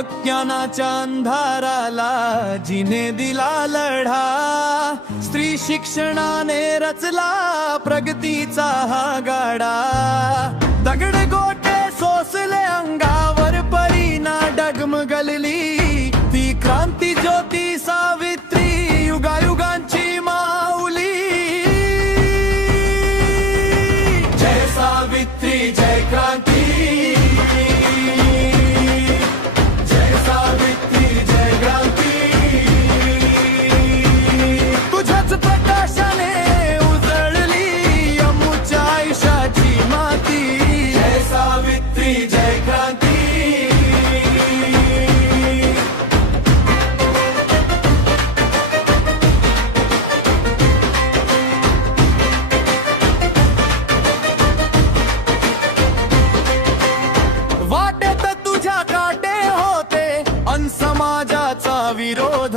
अज्ञानाच्या अंधाराला जिने दिला लढा स्त्री शिक्षणाने रचला प्रगतीचा हा गाडा. दगड गोटे सोसले अंगावर परीना डगमगलली ती क्रांती ज्योती सावित्री युगायुगांची माऊली. जय सावित्री जय क्रांती. क्रांती जय क्रांती. वाटेत तुझ्या काटे होते अन समाजाचा विरोध.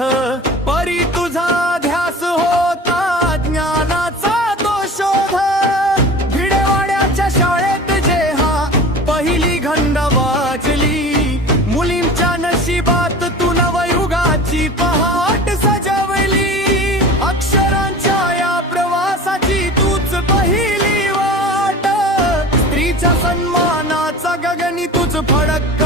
गगनी तुझ फडक.